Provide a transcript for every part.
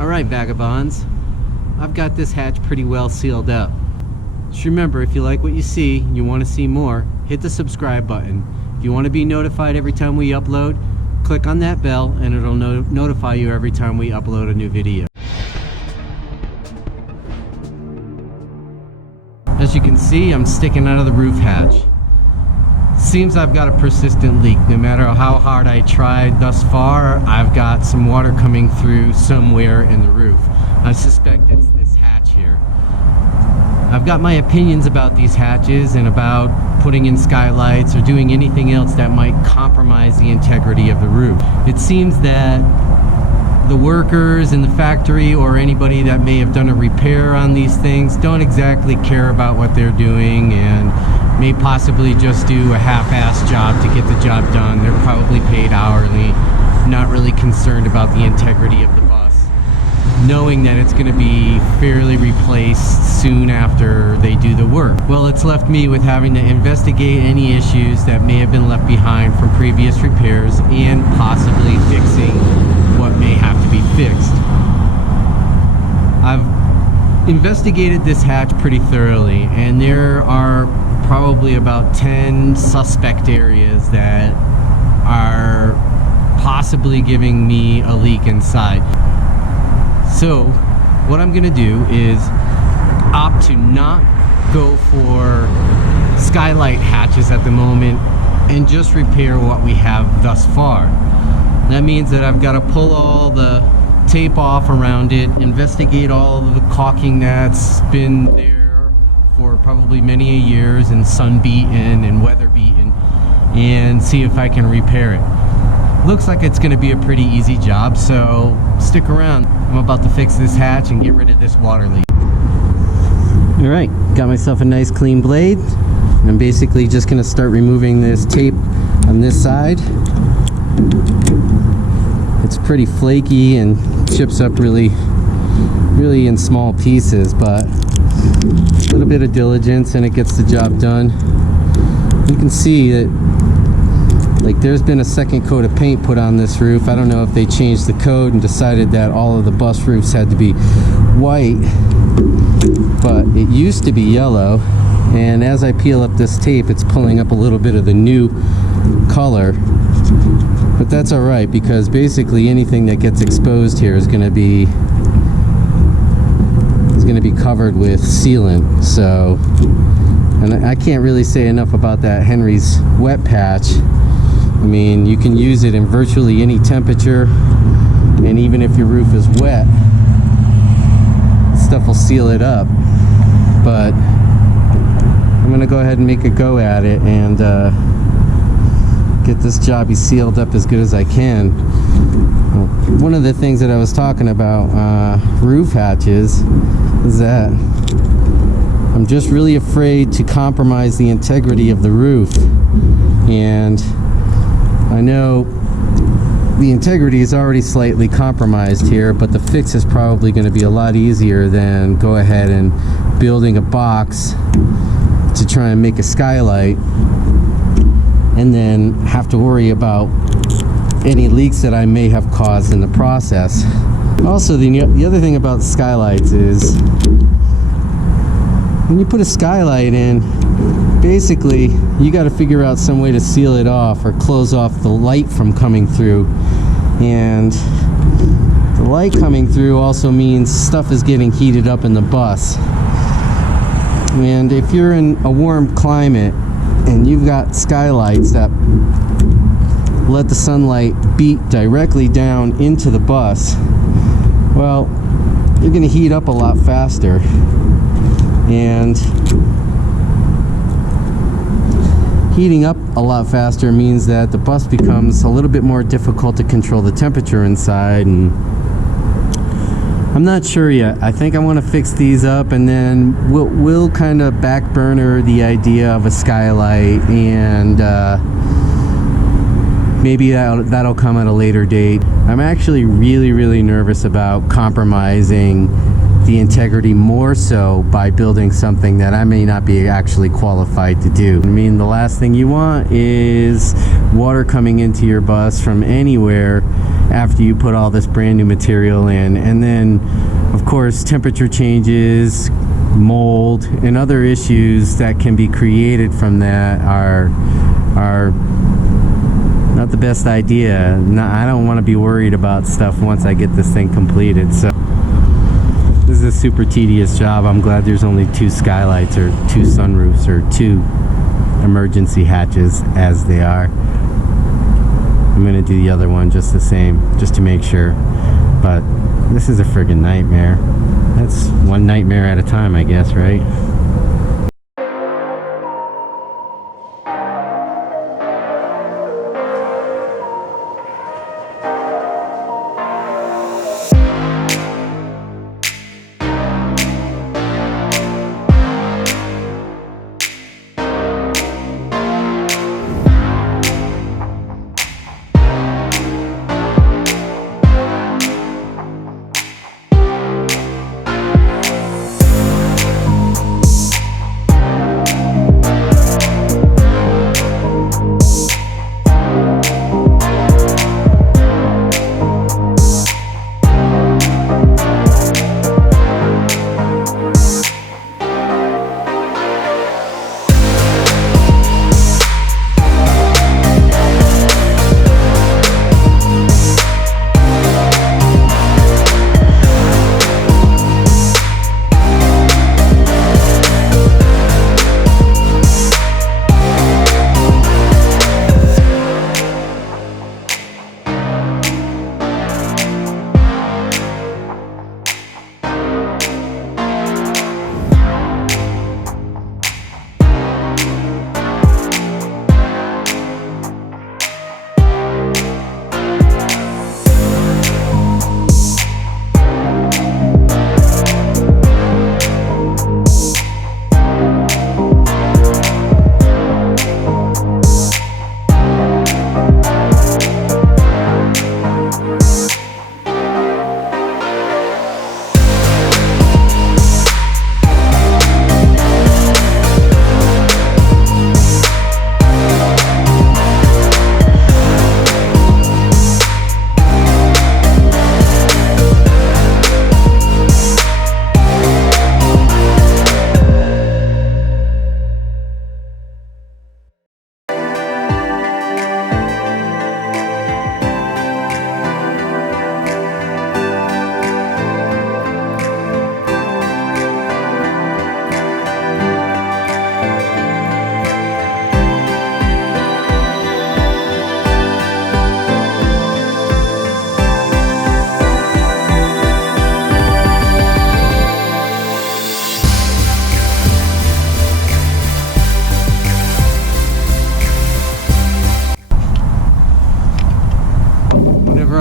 Alright, vagabonds, I've got this hatch pretty well sealed up. Just remember, if you like what you see and you want to see more, hit the subscribe button. If you want to be notified every time we upload, click on that bell and it'll notify you every time we upload a new video. As you can see, I'm sticking out of the roof hatch. Seems I've got a persistent leak. No matter how hard I tried thus far, I've got some water coming through somewhere in the roof. I suspect it's this hatch here. I've got my opinions about these hatches and about putting in skylights or doing anything else that might compromise the integrity of the roof. It seems that the workers in the factory or anybody that may have done a repair on these things don't exactly care about what they're doing and may possibly just do a half-assed job to get the job done. They're probably paid hourly, not really concerned about the integrity of the bus, knowing that it's going to be fairly replaced soon after they do the work. Well, it's left me with having to investigate any issues that may have been left behind from previous repairs and possibly fixing what may have to be fixed. I've investigated this hatch pretty thoroughly, and there are probably about 10 suspect areas that are possibly giving me a leak inside. So what I'm gonna do is opt to not go for skylight hatches at the moment and just repair what we have thus far. That means that I've got to pull all the tape off around it, investigate all of the caulking that's been there for probably many years and sun beaten and weather beaten, and see if I can repair it. Looks like it's going to be a pretty easy job, so stick around. I'm about to fix this hatch and get rid of this water leak. Alright, got myself a nice clean blade. I'm basically just going to start removing this tape on this side. It's pretty flaky and chips up really in small pieces, but a little bit of diligence and it gets the job done. You can see that there's been a second coat of paint put on this roof. I don't know if they changed the code and decided that all of the bus roofs had to be white, but it used to be yellow, and as I peel up this tape it's pulling up a little bit of the new color. But that's alright, because basically anything that gets exposed here is going to be covered with sealant. So, and I can't really say enough about that Henry's wet patch. I mean, you can use it in virtually any temperature, and even if your roof is wet, stuff will seal it up. But I'm going to go ahead and make a go at it and get this jobby sealed up as good as I can. One of the things that I was talking about roof hatches is that I'm just really afraid to compromise the integrity of the roof, and I know the integrity is already slightly compromised here, but the fix is probably going to be a lot easier than go ahead and building a box to try and make a skylight and then have to worry about any leaks that I may have caused in the process. Also, the other thing about skylights is when you put a skylight in, basically you got to figure out some way to seal it off or close off the light from coming through, and the light coming through also means stuff is getting heated up in the bus. And if you're in a warm climate and you've got skylights that let the sunlight beat directly down into the bus, well, you're going to heat up a lot faster, and heating up a lot faster means that the bus becomes a little bit more difficult to control the temperature inside. And I'm not sure yet. I think I want to fix these up, and then we'll kind of back burner the idea of a skylight, and maybe that'll come at a later date. I'm actually really nervous about compromising the integrity more so by building something that I may not be actually qualified to do. I mean, the last thing you want is water coming into your bus from anywhere after you put all this brand new material in, and then of course temperature changes, mold, and other issues that can be created from that are not the best idea. I don't want to be worried about stuff once I get this thing completed. So this is a super tedious job. I'm glad there's only 2 skylights or 2 sunroofs or 2 emergency hatches as they are. I'm gonna do the other one just the same, just to make sure. But this is a friggin' nightmare. That's one nightmare at a time, I guess, right?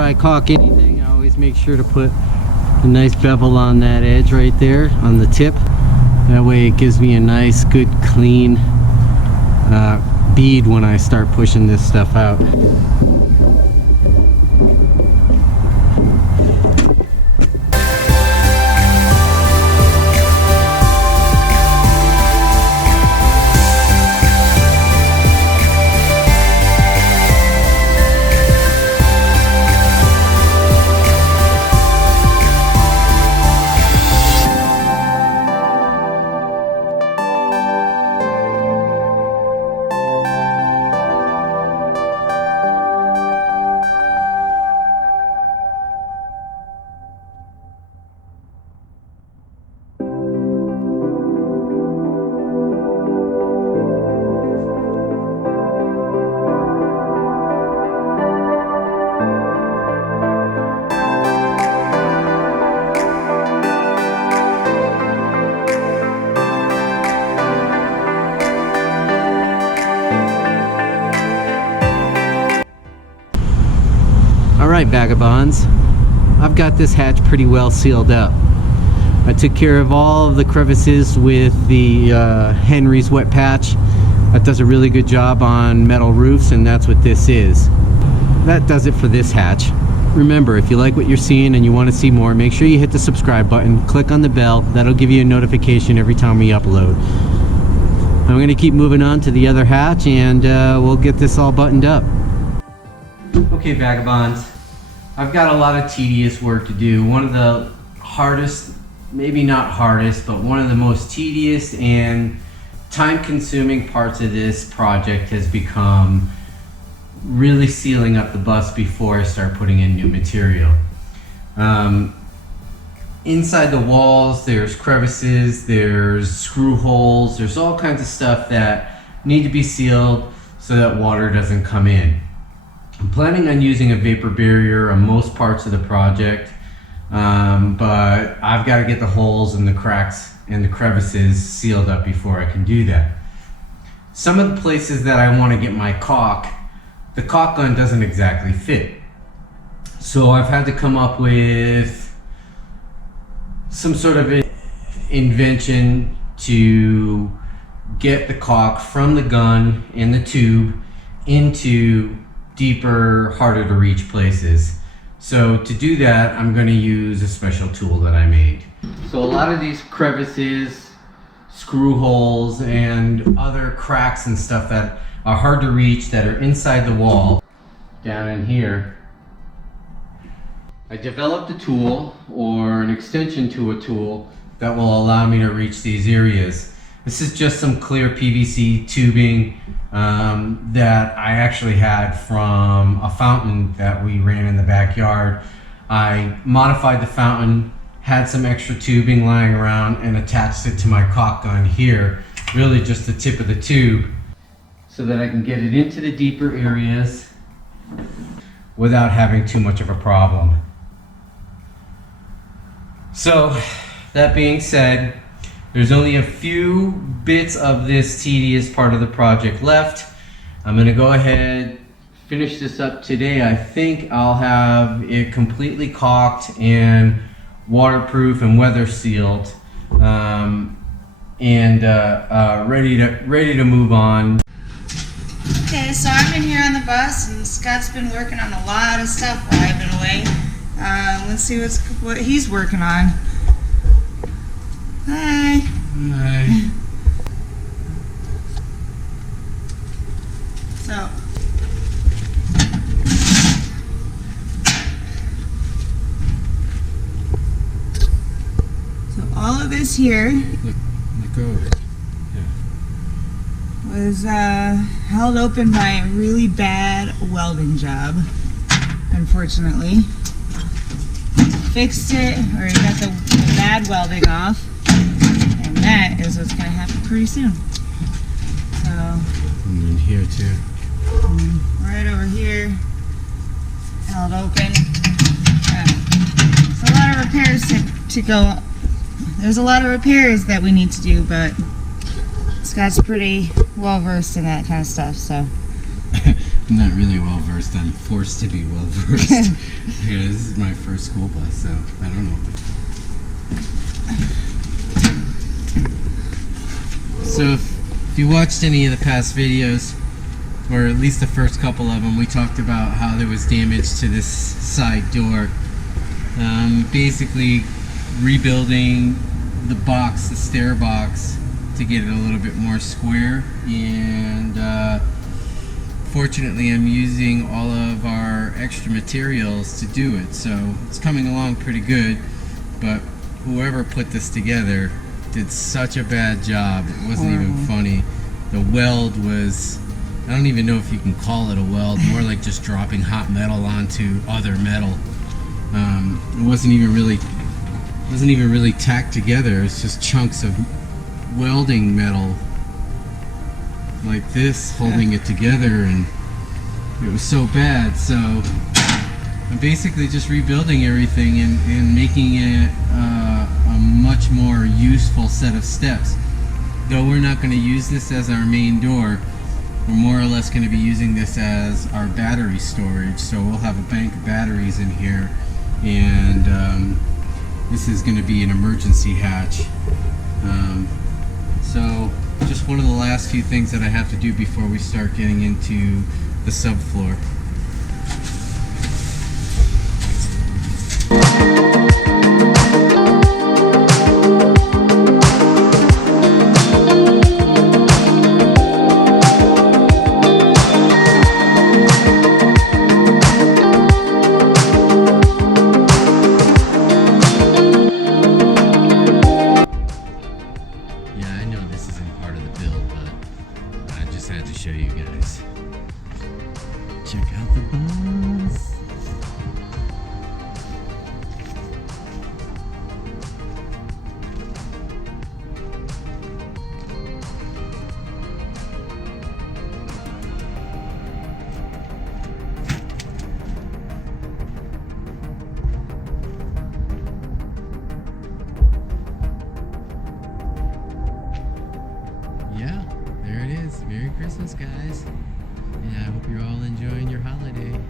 I caulk anything, I always make sure to put a nice bevel on that edge right there on the tip. That way it gives me a nice, good, clean bead when I start pushing this stuff out. Alright, vagabonds, I've got this hatch pretty well sealed up. I took care of all of the crevices with the Henry's wet patch. That does a really good job on metal roofs, and that's what this is. That does it for this hatch. Remember, if you like what you're seeing and you want to see more, make sure you hit the subscribe button, click on the bell. That'll give you a notification every time we upload. I'm going to keep moving on to the other hatch, and we'll get this all buttoned up. Okay, vagabonds, I've got a lot of tedious work to do. One of the hardest, maybe not hardest, but one of the most tedious and time-consuming parts of this project has become really sealing up the bus before I start putting in new material. Inside the walls, there's crevices, there's screw holes, there's all kinds of stuff that need to be sealed so that water doesn't come in. I'm planning on using a vapor barrier on most parts of the project, but I've got to get the holes and the cracks and the crevices sealed up before I can do that. Some of the places that I want to get my caulk, the caulk gun doesn't exactly fit. So I've had to come up with some sort of invention to get the caulk from the gun and the tube into deeper, harder to reach places. So to do that, I'm going to use a special tool that I made. So a lot of these crevices, screw holes, and other cracks and stuff that are hard to reach that are inside the wall, down in here, I developed a tool, or an extension to a tool, that will allow me to reach these areas. This is just some clear PVC tubing that I actually had from a fountain that we ran in the backyard. I modified the fountain, had some extra tubing lying around, and attached it to my caulk gun here, really just the tip of the tube, so that I can get it into the deeper areas without having too much of a problem. So, that being said, there's only a few bits of this tedious part of the project left. I'm going to go ahead, finish this up today. I think I'll have it completely caulked and waterproof and weather sealed, and ready to move on. Okay, so I've been here on the bus, and Scott's been working on a lot of stuff while I've been away. Let's see what he's working on. Hi. Hi. So all of this here Let go of it. was held open by a really bad welding job, unfortunately. Fixed it, or you got the bad welding off, and that is what's going to happen pretty soon. So, And then here too. right over here, held open. There's a lot of repairs to go. There's a lot of repairs that we need to do, but Scott's pretty well versed in that kind of stuff, so. I'm not really well versed. I'm forced to be well versed. Yeah, this is my first school bus, so I don't know. So if you watched any of the past videos, or at least the first couple of them, we talked about how there was damage to this side door. Basically rebuilding the box, the stair box, to get it a little bit more square, and fortunately I'm using all of our extra materials to do it, so it's coming along pretty good. But whoever put this together did such a bad job, it wasn't even funny. The weld was, I don't even know if you can call it a weld, more like just dropping hot metal onto other metal. It wasn't even really tacked together. It's just chunks of welding metal like this holding it together, and it was so bad. So I'm basically just rebuilding everything and making it a much more useful set of steps. Though we're not going to use this as our main door, we're more or less going to be using this as our battery storage. So we'll have a bank of batteries in here, and this is going to be an emergency hatch. So just one of the last few things that I have to do before we start getting into the subfloor. Christmas, guys. And I hope you're all enjoying your holiday.